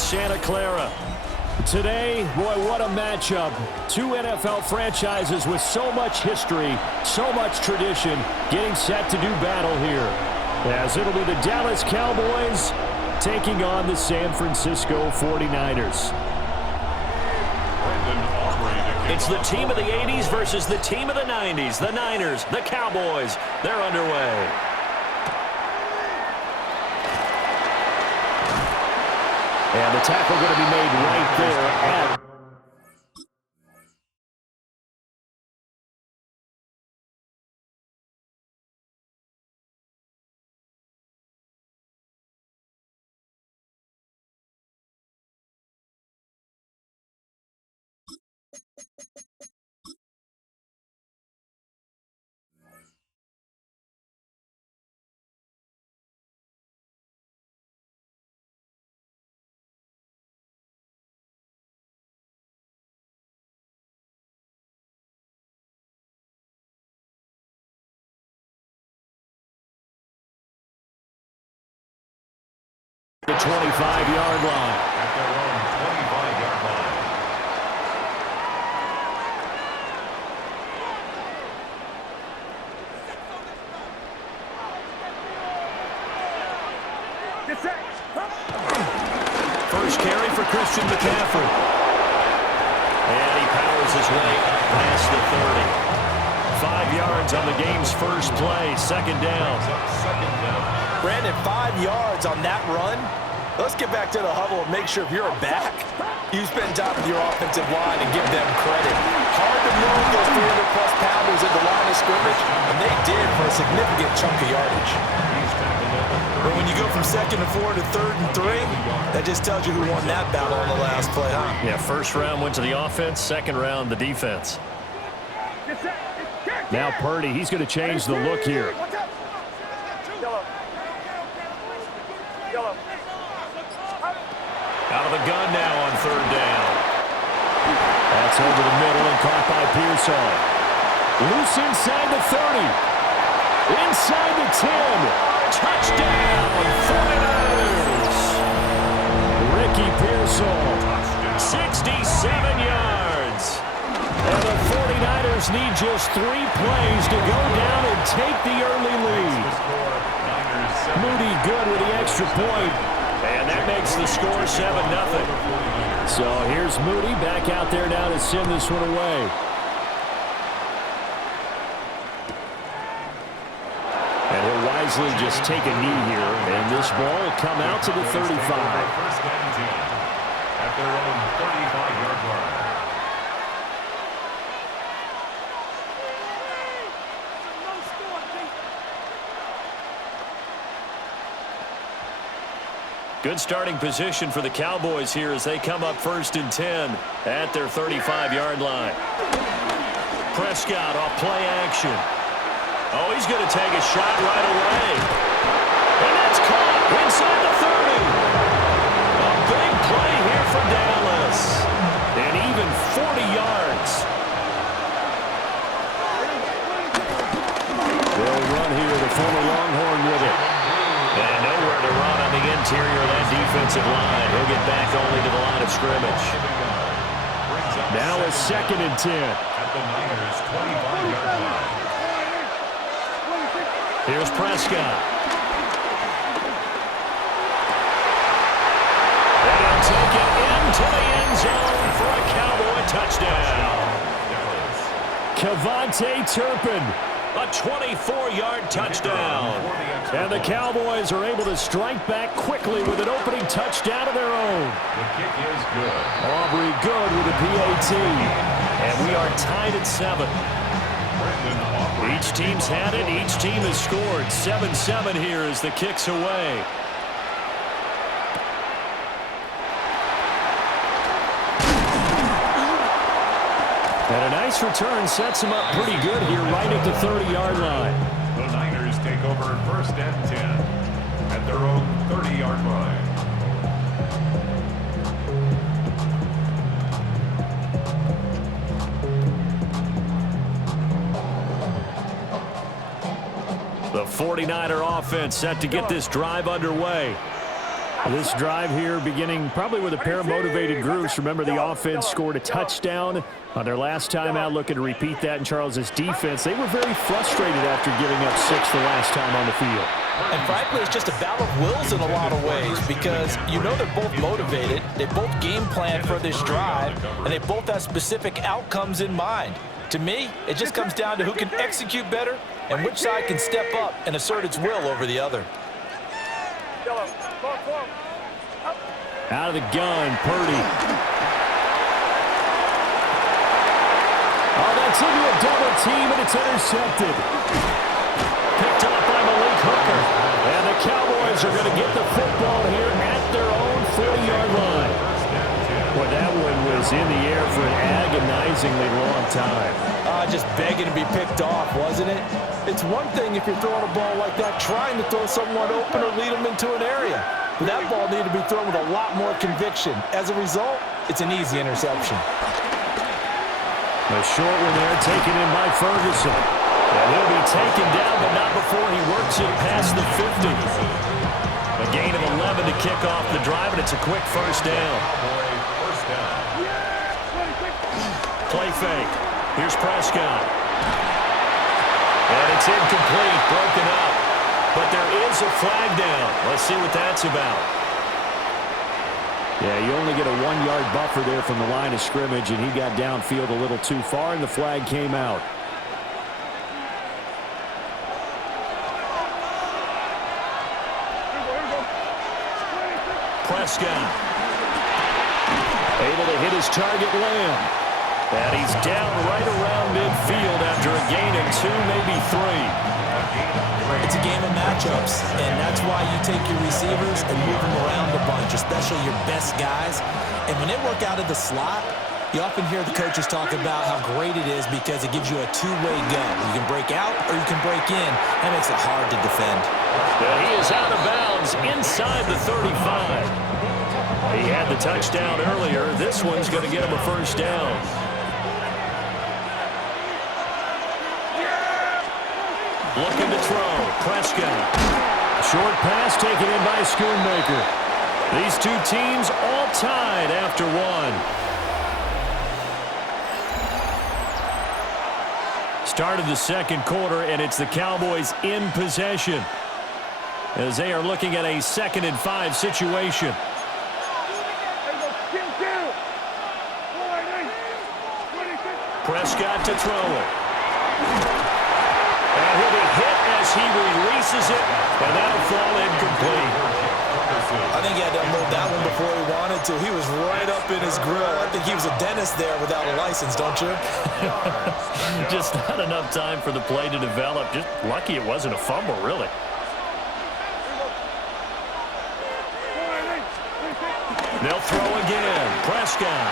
Santa Clara. Today, boy, what a matchup. Two NFL franchises with so much history, so much tradition, getting set to do battle here. As it'll be the Dallas Cowboys taking on the San Francisco 49ers. It's the team of the 80s versus the team of the 90s. The Niners, the Cowboys, they're underway. And the tackle going to be made right there at the 25-yard line. At their own 25-yard line. First carry for Christian McCaffrey. And he powers his way past the 30. 5 yards on the game's first play. Second down. Brandon, 5 yards on that run. Let's get back to the huddle and make sure if you're a back, you spend time with your offensive line and give them credit. Hard to move those 300-plus pounders at the line of scrimmage, and they did for a significant chunk of yardage. But when you go from 2nd and 4 to 3rd and 3, that just tells you who won that battle on the last play, huh? Yeah, first round went to the offense, second round the defense. Now Purdy, he's going to change the look here. Out of the gun now on 3rd down. That's over the middle and caught by Pearsall. Loose inside the 30. Inside the 10. Touchdown, 49ers. Ricky Pearsall, 67 yards. And the 49ers need just 3 plays to go down and take the early lead. Moody good with the extra point. And that makes the score 7-0. So here's Moody back out there now to send this one away. And he'll wisely just take a knee here. And this ball will come out to the 35. First and 10 at their own 35-yard line. Good starting position for the Cowboys here as they come up 1st and 10 at their 35-yard line. Prescott off play action. Oh, he's going to take a shot right away. And that's caught inside the 30. A big play here for Dallas. And even 40 yards. They'll run here, the former Longhorn with it. And nowhere to run on the interior of that defensive line. He'll get back only to the line of scrimmage. Now a 2nd and 10. At the Niners' 25-yard line. Here's Prescott. And he'll take it into the end zone for a Cowboy touchdown. Kevontae Turpin. A 24-yard touchdown. And the Cowboys are able to strike back quickly with an opening touchdown of their own. The kick is good. Aubrey good with a PAT. And we are tied at 7. Each team's had it. Each team has scored. 7-7 here as the kick's away. And a nice return sets him up pretty good here right at the 30-yard line. The Niners take over 1st and 10 at their own 30-yard line. The 49er offense set to get this drive underway. This drive here beginning probably with a pair of motivated groups. Remember, the offense scored a touchdown on their last time out, looking to repeat that in Charles' defense. They were very frustrated after giving up 6 the last time on the field. And frankly, it's just a battle of wills in a lot of ways because you know they're both motivated, they both game plan for this drive, and they both have specific outcomes in mind. To me, it just comes down to who can execute better and which side can step up and assert its will over the other. Out of the gun, Purdy. Oh, that's into a double team, and it's intercepted. Picked up by Malik Hooker. And the Cowboys are going to get the football here at their own 40-yard line. Boy, that one was in the air for an agonizingly long time. Just begging to be picked off, wasn't it? It's one thing if you're throwing a ball like that, trying to throw someone open or lead them into an area. But that ball needed to be thrown with a lot more conviction. As a result, it's an easy interception. A short one there taken in by Ferguson. And he'll be taken down, but not before he works it past the 50. A gain of 11 to kick off the drive, and it's a quick first down. Play fake. Here's Prescott. And it's incomplete, broken up. But there is a flag down. Let's see what that's about. Yeah, you only get a 1-yard buffer there from the line of scrimmage, and he got downfield a little too far, and the flag came out. Prescott. Able to hit his target, Lamb. And he's down right around midfield after a gain of 2, maybe 3. It's a game of matchups, and that's why you take your receivers and move them around a bunch, especially your best guys. And when they work out of the slot, you often hear the coaches talk about how great it is because it gives you a two-way go. You can break out or you can break in. That makes it hard to defend. He is out of bounds inside the 35. He had the touchdown earlier. This one's going to get him a first down. Looking to throw. Prescott. Short pass taken in by Schoonmaker. These two teams all tied after one. Started the second quarter, and it's the Cowboys in possession as they are looking at a 2nd and 5 situation. Prescott to throw it. And he'll be hit as he releases it, and that'll fall incomplete. I think he had to move that one before he wanted to. He was right up in his grill. I think he was a dentist there without a license, don't you? Just not enough time for the play to develop. Just lucky it wasn't a fumble, really. They'll throw again. Prescott.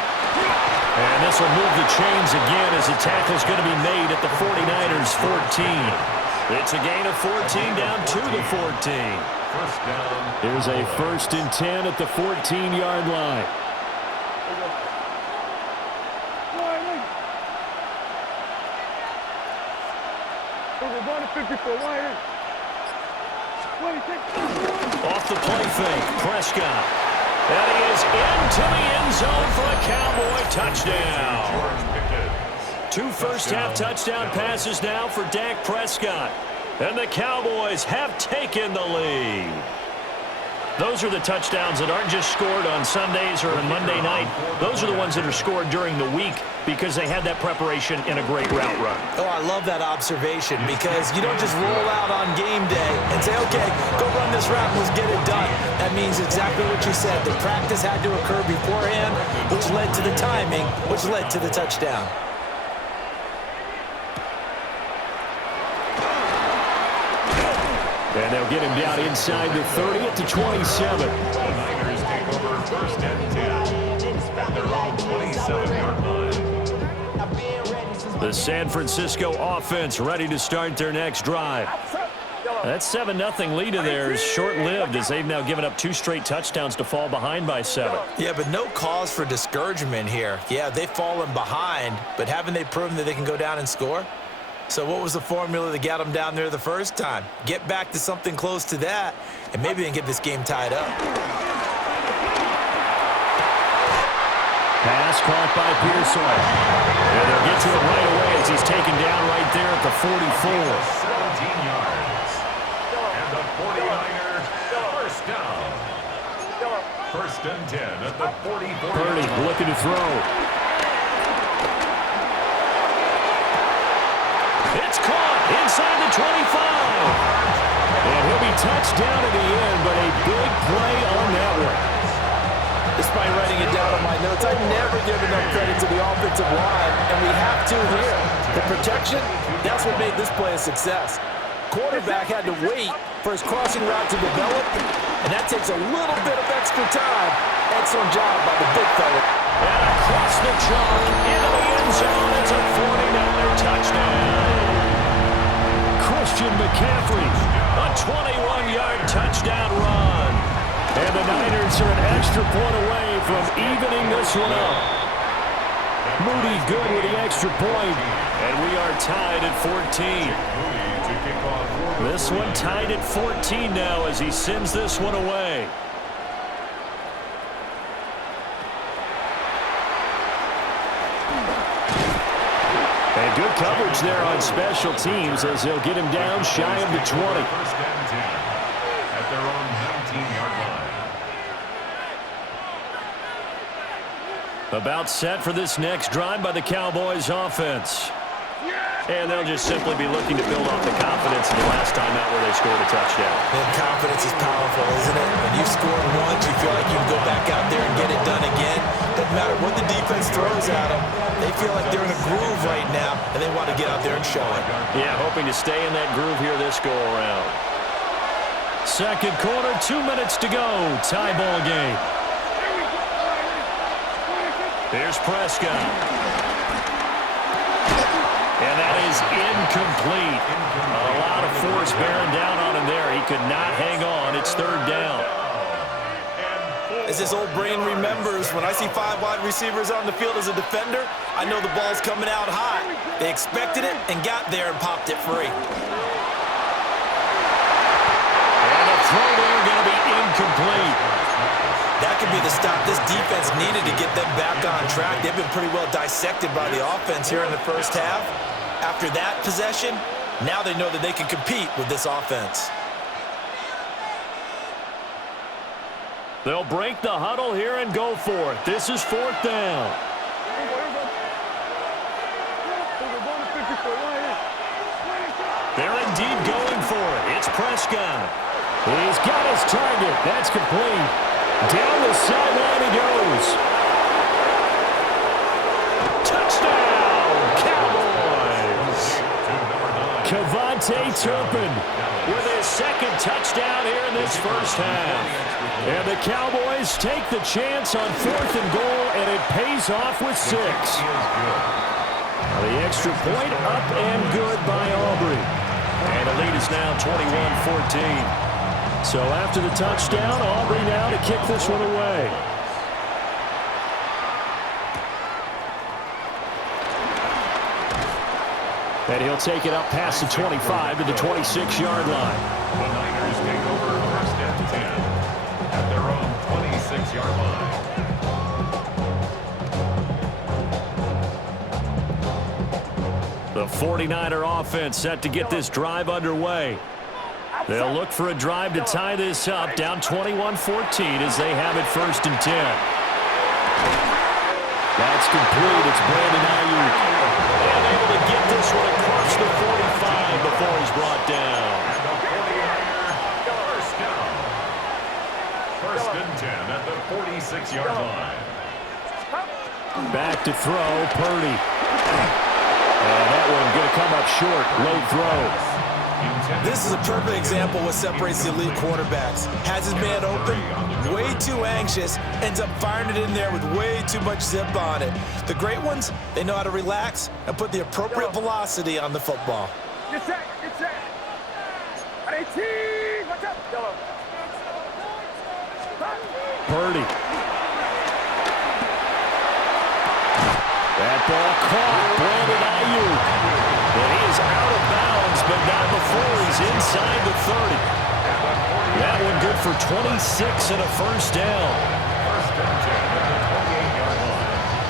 And this will move the chains again as the tackle's going to be made at the 49ers' 14. It's a gain of 14 down to the 14. First down. Here's a 1st and 10 at the 14-yard line. Off the play fake, Prescott. And he is into the end zone for a Cowboy touchdown. 2 first-half touchdown passes now for Dak Prescott. And the Cowboys have taken the lead. Those are the touchdowns that aren't just scored on Sundays or on Monday night. Those are the ones that are scored during the week because they had that preparation in a great route run. Oh, I love that observation because you don't just roll out on game day and say, okay, go run this route and let's get it done. That means exactly what you said. The practice had to occur beforehand, which led to the timing, which led to the touchdown. And they'll get him down inside the 30 at the 27. The Niners take over 1st and 10 at their own 27-yard line. The San Francisco offense ready to start their next drive. That 7-0 lead of theirs short-lived as they've now given up 2 straight touchdowns to fall behind by 7. Yeah, but no cause for discouragement here. Yeah, they've fallen behind, but haven't they proven that they can go down and score? So what was the formula that got them down there the first time? Get back to something close to that, and maybe they can get this game tied up. Pass caught by Pearson. And they'll get to it right away as he's taken down right there at the 44. 17 yards. And the 49ers, first down. First and 10 at the 44. Purdy looking to throw. It's caught inside the 25. And he'll be touched down at the end, but a big play on that one. Despite writing it down on my notes, I never give enough credit to the offensive line, and we have to here. The protection, that's what made this play a success. Quarterback had to wait for his crossing route to develop, and that takes a little bit of extra time. Excellent job by the big fella. And across the chalk, into the end zone, it's a 49er touchdown. Christian McCaffrey, a 21-yard touchdown run. And the Niners are an extra point away from evening this one up. Moody good with the extra point, and we are tied at 14. This one tied at 14 now as he sends this one away. And good coverage there on special teams as they'll get him down shy of the 20. First and 10 at their own 19-yard line. About set for this next drive by the Cowboys offense. And they'll just simply be looking to build off the confidence of the last time out where they scored a touchdown. Man, confidence is powerful, isn't it? When you score once, you feel like you can go back out there and get it done again. Doesn't matter what the defense throws at them. They feel like they're in a groove right now, and they want to get out there and show it. Yeah, hoping to stay in that groove here this go-around. Second quarter, 2 minutes to go. Tie ball game. Here's Prescott. And that is incomplete. A lot of force bearing down on him there. He could not hang on. It's third down. As his old brain remembers, when I see 5 wide receivers on the field as a defender, I know the ball's coming out hot. They expected it and got there and popped it free. And the throw there going to be incomplete. That could be the stop this defense needed to get them back on track. They've been pretty well dissected by the offense here in the first half. After that possession, now they know that they can compete with this offense. They'll break the huddle here and go for it. This is fourth down. They're indeed going for it. It's Prescott. He's got his target. That's complete. Down the sideline he goes. Touchdown, Cowboys. Kevontae Turpin with his second touchdown here in this first half. And the Cowboys take the chance on 4th and goal, and it pays off with 6. The extra point up and good by Aubrey. And the lead is now 21-14. So after the touchdown, Aubrey now to kick this one away. And he'll take it up past the 25 to the 26-yard line. The Niners take over first and 10 at their own 26-yard line. The 49er offense set to get this drive underway. They'll look for a drive to tie this up, down 21-14 as they have it first and 10. That's complete. It's Brandon Ayuk. And able to get this one across the 45 before he's brought down. And the 49er first down. First and 10 at the 46-yard line. Back to throw, Purdy. And that one going to come up short. Low throw. This is a perfect example of what separates the elite quarterbacks. Has his man open, way too anxious, ends up firing it in there with way too much zip on it. The great ones, they know how to relax and put the appropriate velocity on the football. Get set, get set. 18, watch out. Yellow. Purdy. That ball caught. Brandon Ayuk. And he is out of bounds, but not before he's inside the 30. That one good for 26 and a first down. First and 10 at the 28-yard line.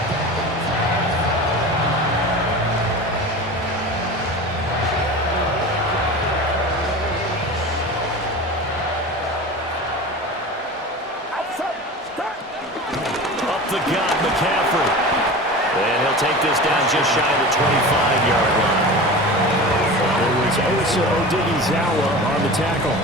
the gut, McCaffrey. And he'll take this down just shy of the 25-yard line. It was Osa Odighizuwa on the tackle.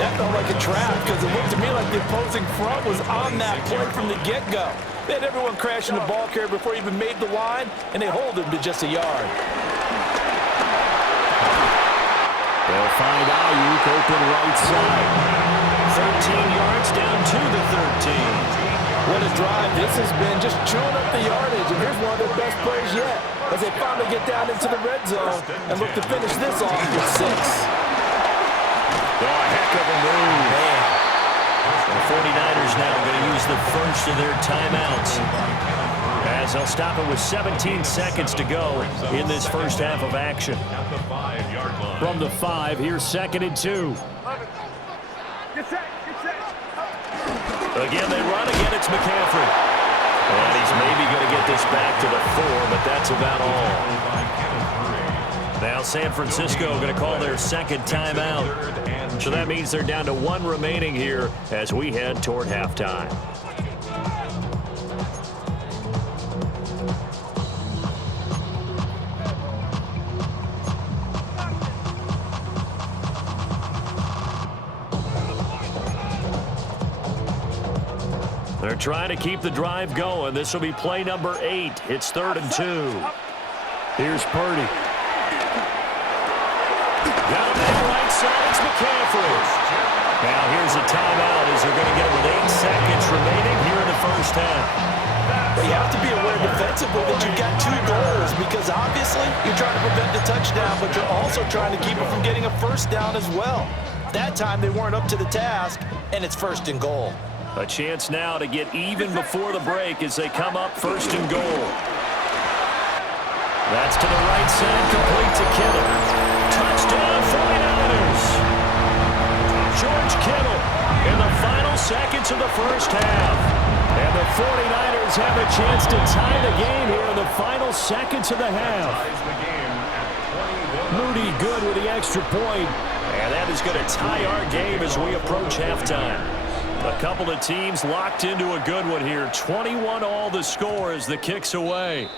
That felt like a trap because it looked to me like the opposing front was on that play from the get-go. They had everyone crashing the ball carrier before he even made the line, and they hold him to just a yard. They'll find Ayuk open right side. 13 yards down to the 13. What a drive this has been, just chewing up the yardage, and here's one of their best plays yet as they finally get down into the red zone and look to finish this off with 6. Oh, a heck of a move. Man. The 49ers now going to use the first of their timeouts as they'll stop it with 17 seconds to go in this first half of action. From the 5, here's 2nd and 2. Get set. Again, they run. Again, it's McCaffrey. And he's maybe going to get this back to the 4, but that's about all. Now San Francisco going to call their second timeout. So that means they're down to 1 remaining here as we head toward halftime. They're trying to keep the drive going. This will be play number 8. It's 3rd and 2. Here's Purdy. Got him on the right side. It's McCaffrey. Now here's a timeout as they're going to get it with 8 seconds remaining here in the first half. You have to be aware defensively that you've got 2 goals because obviously you're trying to prevent the touchdown, but you're also trying to keep it from getting a first down as well. That time they weren't up to the task, and it's 1st and goal. A chance now to get even before the break as they come up 1st and goal. That's to the right side, complete to Kittle. Touchdown 49ers. George Kittle in the final seconds of the first half. And the 49ers have a chance to tie the game here in the final seconds of the half. Moody good with the extra point. And that is going to tie our game as we approach halftime. A couple of teams locked into a good one here. 21-all the score as the kick's away.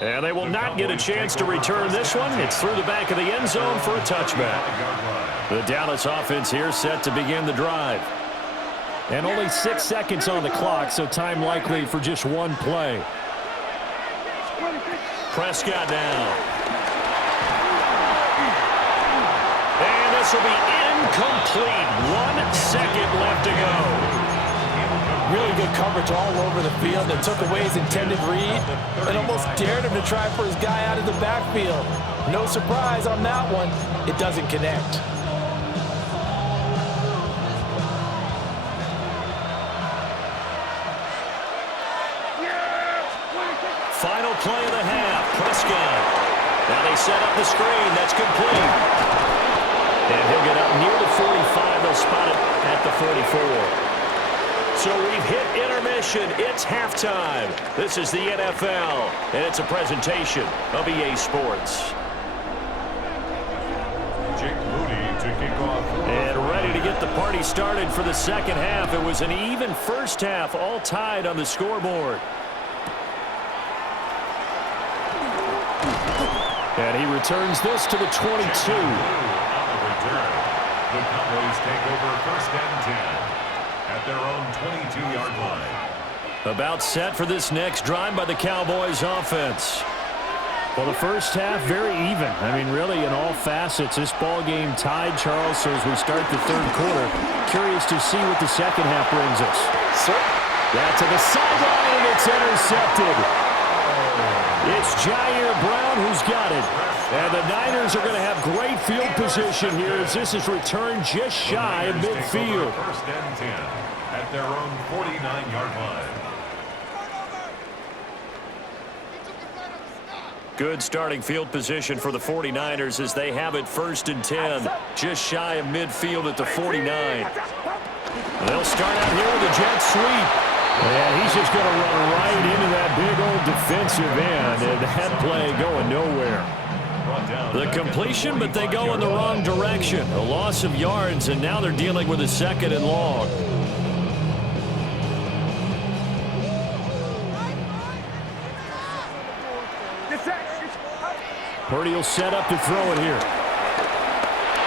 And they will not get a chance to return this one. It's through the back of the end zone for a touchback. The Dallas offense here set to begin the drive. And only 6 seconds on the clock, so time likely for just 1 play. Prescott now. And this will be incomplete. 1 second left to go. Really good coverage all over the field that took away his intended read and almost dared him to try for his guy out of the backfield. No surprise on that one. It doesn't connect. Final play of the half. Prescott. Now they set up the screen. That's complete. And he'll get up near the 45. They'll spot it at the 44. So we've hit intermission. It's halftime. This is the NFL, and it's a presentation of EA Sports. And ready to get the party started for the second half. It was an even first half, all tied on the scoreboard. And he returns this to the 22. The Cowboys take over 1st and 10 at their own 22-yard line. About set for this next drive by the Cowboys offense. Well, the first half very even. I mean, really in all facets, this ball game tied, Charles. So as we start the 3rd quarter, curious to see what the second half brings us. That to the sideline, and it's intercepted. It's Jair Brown who's got it. And the Niners are going to have great field position here as this is returned just shy of midfield. 1st and 10 at their own 49-yard line. Good starting field position for the 49ers as they have it 1st and 10, just shy of midfield at the 49. They'll start out here with a jet sweep. And he's just going to run right into that big old defensive end, and that play going nowhere. The completion, but they go in the wrong direction. A loss of yards, and now they're dealing with a 2nd and long. Purdy will set up to throw it here.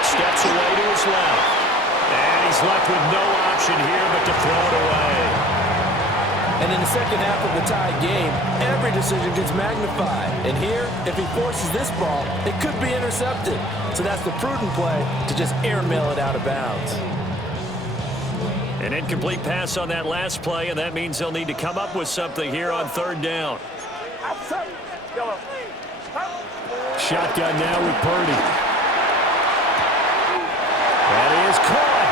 Steps away to his left. And he's left with no option here but to throw it away. And in the second half of the tied game, every decision gets magnified. And here, if he forces this ball, it could be intercepted. So that's the prudent play to just airmail it out of bounds. An incomplete pass on that last play, and that means they'll need to come up with something here on third down. Shotgun now with Purdy. That is caught.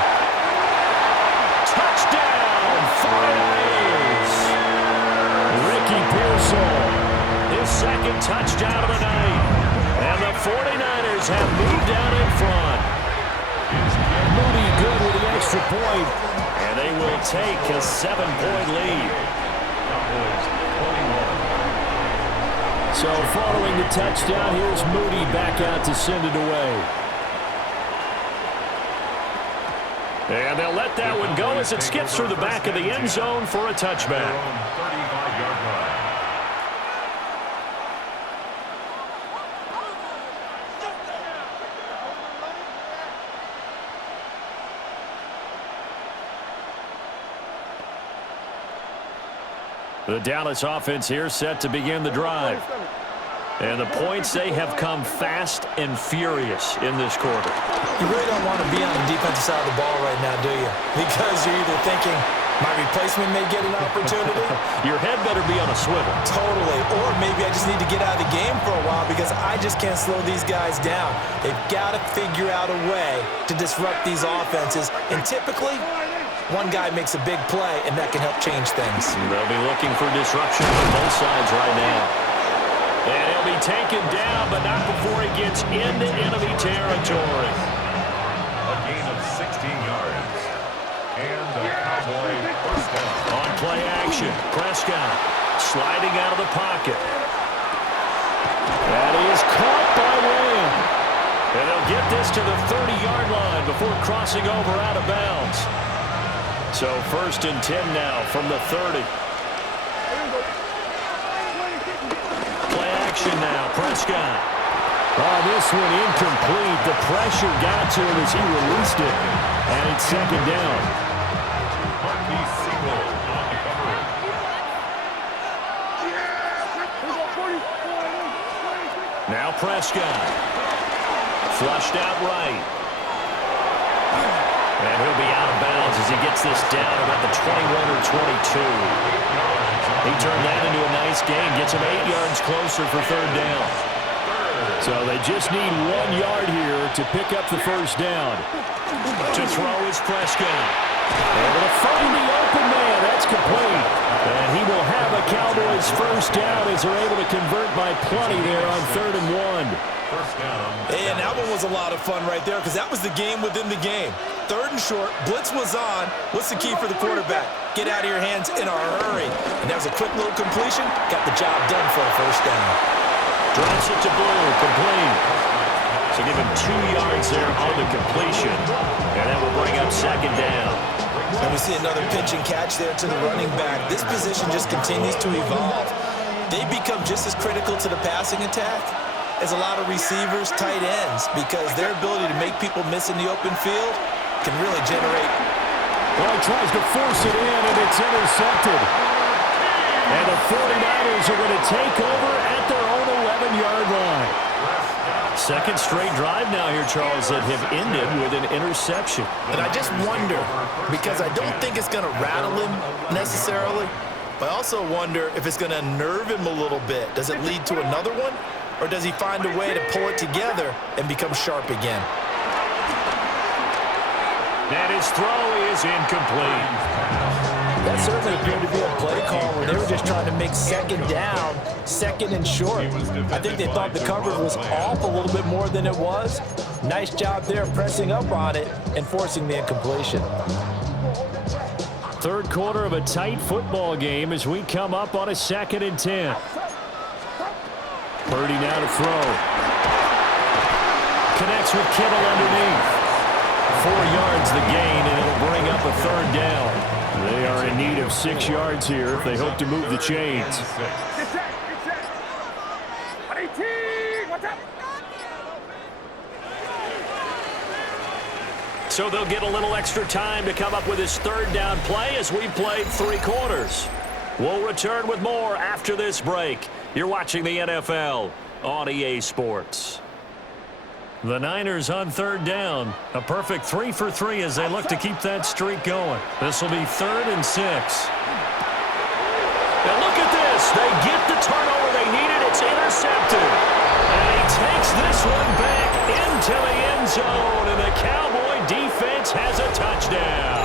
Touchdown, 49ers. Ricky Pearsall, his second touchdown of the night. And the 49ers have moved down in front. Moody good with the extra point. And they will take a 7-point lead. So following the touchdown, here's Moody back out to send it away. And they'll let that one go as it skips through the back of the end zone for a touchback. The Dallas offense here set to begin the drive. And the points, they have come fast and furious in this quarter. You really don't want to be on the defensive side of the ball right now, do you? Because you're either thinking, my replacement may get an opportunity. Your head better be on a swivel. Totally. Or maybe I just need to get out of the game for a while because I just can't slow these guys down. They've got to figure out a way to disrupt these offenses. And typically, one guy makes a big play, and that can help change things. They'll be looking for disruption on both sides right now. And he'll be taken down, but not before he gets into enemy territory. A gain of 16 yards. And the Cowboy first down. On play action, Prescott sliding out of the pocket. That is caught by Lamb. And they'll get this to the 30-yard line before crossing over out of bounds. So 1st and 10 now from the 30. Play action now, Prescott. Oh, this one incomplete. The pressure got to him as he released it. And it's 2nd down. Now Prescott. Flushed out right. And he'll be out of bounds as he gets this down about the 21 or 22. He turned that into a nice gain, gets him 8 yards closer for 3rd down. So they just need 1 yard here to pick up the 1st down. To throw is Prescott. Able to find the open man. That's complete. And he will have a Cowboys 1st down as they're able to convert by plenty there on 3rd and 1. And that one was a lot of fun right there because that was the game within the game. 3rd and short, blitz was on. What's the key for the quarterback? Get out of your hands in a hurry. And that was a quick little completion. Got the job done for a 1st down. Drops it to Blue, complete. So give him 2 yards there on the completion. And that will bring up 2nd down. And we see another pitch and catch there to the running back. This position just continues to evolve. They become just as critical to the passing attack as a lot of receivers, tight ends, because their ability to make people miss in the open field can really generate. Well, he tries to force it in, and it's intercepted. And the 49ers are going to take over at their own 11-yard line. 2nd straight drive now here, Charles, that have ended with an interception. And I just wonder, because I don't think it's going to rattle him necessarily, but I also wonder if it's going to unnerve him a little bit. Does it lead to another one? Or does he find a way to pull it together and become sharp again? And his throw is incomplete. That certainly appeared to be a play call where they were just trying to make 2nd down, 2nd and short. I think they thought the coverage was off a little bit more than it was. Nice job there pressing up on it and forcing the incompletion. 3rd quarter of a tight football game as we come up on a 2nd and 10. Purdy now to throw. Connects with Kittle underneath. 4 yards the gain, and it'll bring up a 3rd down. They are in need of 6 yards here if they hope to move the chains. Get set. 18. What's up? So they'll get a little extra time to come up with his third down play as we played 3 quarters. We'll return with more after this break. You're watching the NFL on EA Sports. The Niners on third down. A perfect 3 for 3 as they look to keep that streak going. This will be 3rd and 6. And look at this. They get the turnover they needed. It's intercepted. And he takes this one back into the end zone. And the Cowboy defense has a touchdown.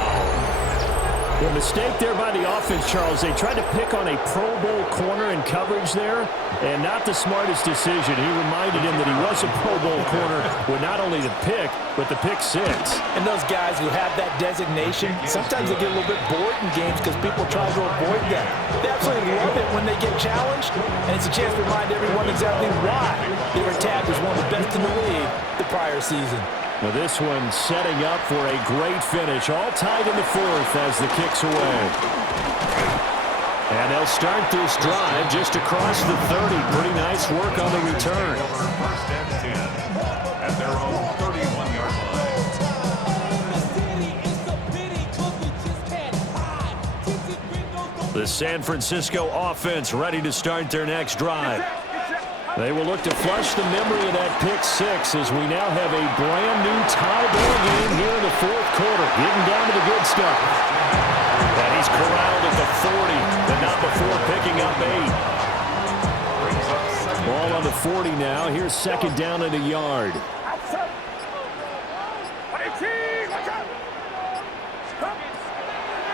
The mistake there by the offense, Charles. They tried to pick on a Pro Bowl corner in coverage there, and not the smartest decision. He reminded him that he was a Pro Bowl corner with not only the pick, but the pick 6. And those guys who have that designation, sometimes they get a little bit bored in games because people try to avoid them. They absolutely love it when they get challenged, and it's a chance to remind everyone exactly why they were tagged as one of the best in the league the prior season. Well, this one setting up for a great finish. All tied in the 4th as the kick's away. And they'll start this drive just across the 30. Pretty nice work on the return. First and 10 at their own 31-yard line. The San Francisco offense ready to start their next drive. They will look to flush the memory of that pick 6 as we now have a brand new tie ball game here in the 4th quarter. Getting down to the good stuff. And he's corralled at the 40, but not before picking up 8. Ball on the 40 now. Here's 2nd down and a yard.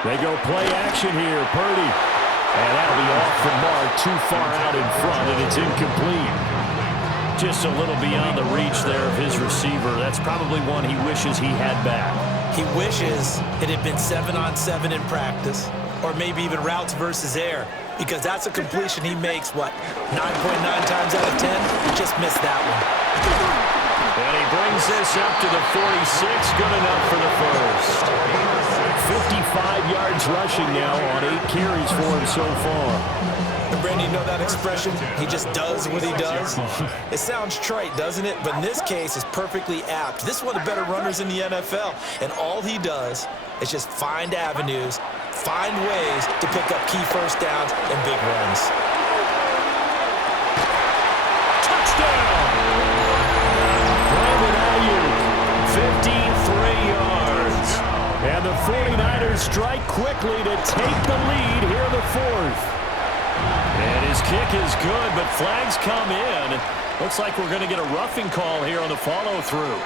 They go play action here. Purdy. And that'll be off the mark, too far out in front, and it's incomplete. Just a little beyond the reach there of his receiver. That's probably one he wishes he had back. He wishes it had been 7-on-7 in practice, or maybe even routes versus air, because that's a completion he makes, 9.9 times out of 10? Just missed that one. And he brings this up to the 46. Good enough for the first. 55 yards rushing now on 8 carries for him so far. And Brandon, you know that expression? He just does what he does. It sounds trite, doesn't it? But in this case, it's perfectly apt. This is one of the better runners in the NFL. And all he does is just find avenues, find ways to pick up key first downs and big runs. Touchdown! Brandon Ayuk, 53 yards. and the 49ers strike quickly to take the lead here in the 4th. And his kick is good, but flags come in. Looks like we're going to get a roughing call here on the follow-through.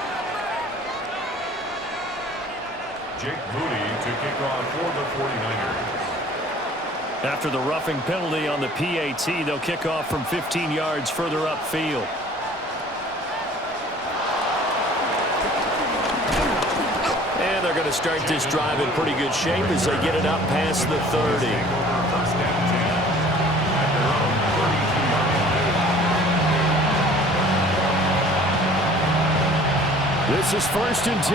Jake Moody to kick off for the 49ers. After the roughing penalty on the PAT, they'll kick off from 15 yards further upfield. And they're going to start this drive in pretty good shape as they get it up past the 30. First and 10 at their own 32-yard line. This is 1st and 10.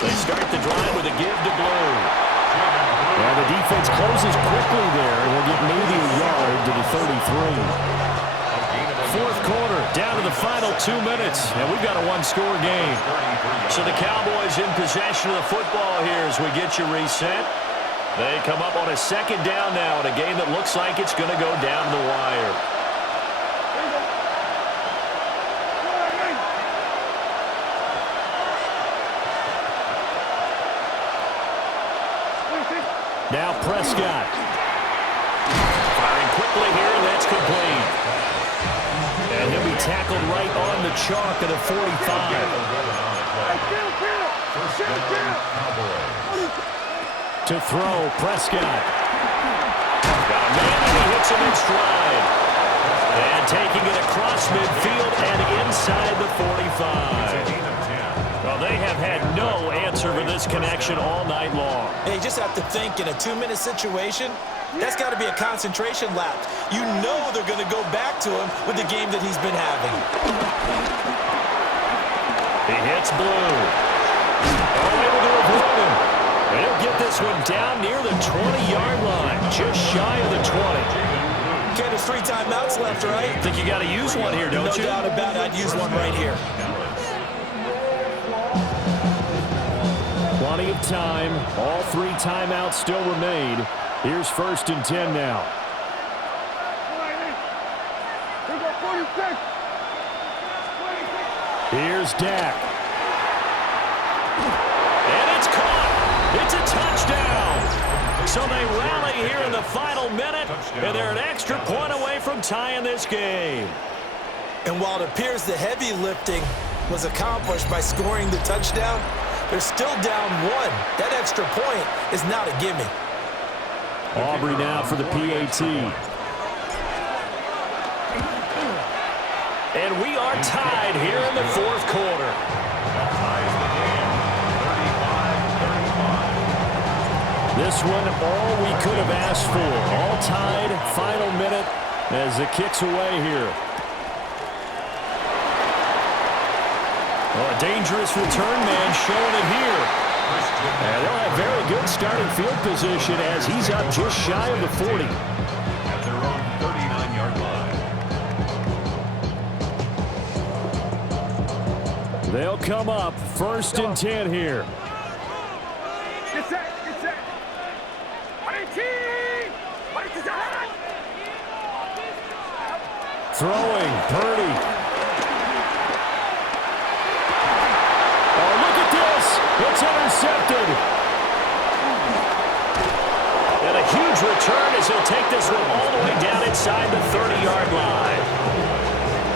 They start the drive with a give to Blue. And the defense closes quickly there, and will get maybe a yard to the 33. 4th quarter, down to the final 2 minutes, and we've got a one-score game. So the Cowboys in possession of the football here as we get you reset. They come up on a 2nd down now in a game that looks like it's going to go down the wire. Now Prescott. Firing quickly here, and that's complete. And he'll be tackled right on the chalk at a 45. To throw, Prescott. Got a man, and he hits him in stride. And taking it across midfield and inside the 45. Well, they have had no answer for this connection all night long. Hey, you just have to think in a 2-minute situation, that's got to be a concentration lapse. You know they're going to go back to him with the game that he's been having. He hits Blue. Able to avoid him. And he'll get this one down near the 20-yard line, just shy of the 20. Okay, there's 3 timeouts left, right? Think you got to use one here, don't you? No doubt about it. I'd use one right here. Plenty of time. All 3 timeouts still remain. Here's 1st and 10 now. Here's Dak. And it's caught. It's a touchdown. So they rally here in the final minute, and they're an extra point away from tying this game. And while it appears the heavy lifting was accomplished by scoring the touchdown, they're still down 1. That extra point is not a gimme. Aubrey now for the PAT. And we are tied here in the 4th quarter. This one, all we could have asked for. All tied, final minute as the kick's away here. Oh, a dangerous return man showing it here. And they'll have very good starting field position as he's up just shy of the 40. At their own 39-yard line. They'll come up 1st and 10 here. Get set. Throwing, Purdy. Oh, look at this. It's intercepted. And a huge return as he'll take this one all the way down inside the 30-yard line.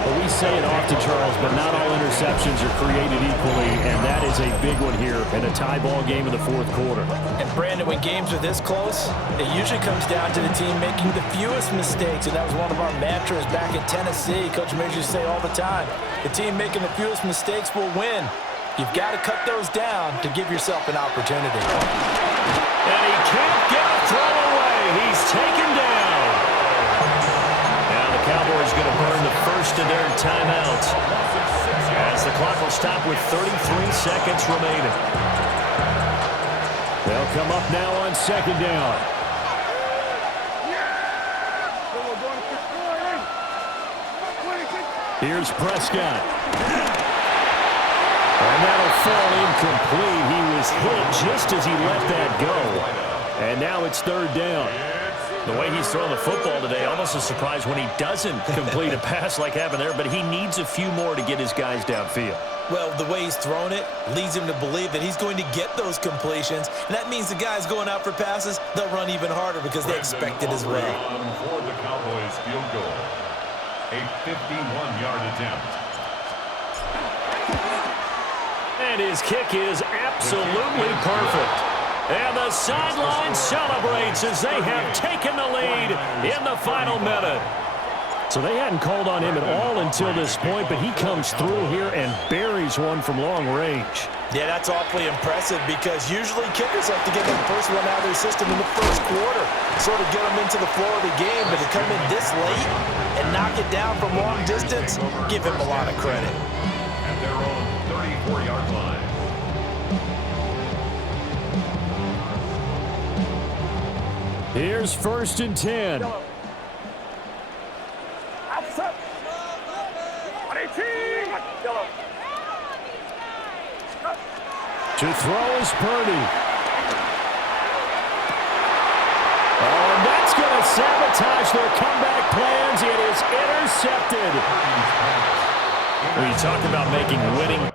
Well, we say it often, Charles, but not all interceptions are created equally, and that is a big one here in a tie ball game in the 4th quarter. And, Brandon, when games are this close, it usually comes down to the team making the fewest mistakes, and that was one of our mantras back at Tennessee. Coach Major used to say all the time, the team making the fewest mistakes will win. You've got to cut those down to give yourself an opportunity. And he can't get a throw away. He's taken down. Now the Cowboys going to burn the first of their timeouts as the clock will stop with 33 seconds remaining. They'll come up now on 2nd down. Here's Prescott. And that'll fall incomplete. He was hit just as he let that go. And now it's 3rd down. The way he's throwing the football today, almost a surprise when he doesn't complete a pass like happened there, but he needs a few more to get his guys downfield. Well, the way he's thrown it leads him to believe that he's going to get those completions, and that means the guys going out for passes, they'll run even harder because they expect it as well. For the Cowboys field goal, a 51-yard attempt. And his kick is absolutely perfect. And the sideline celebrates as they have taken the lead in the final minute. So they hadn't called on him at all until this point, but he comes through here and buries one from long range. Yeah, that's awfully impressive because usually kickers have to get the first one out of their system in the 1st quarter, sort of get them into the flow of the game, but to come in this late and knock it down from long distance, give him a lot of credit. At their own 34-yard line. Here's 1st and 10. To throw is Purdy. Oh, and that's going to sabotage their comeback plans. It is intercepted. When you talk about making winning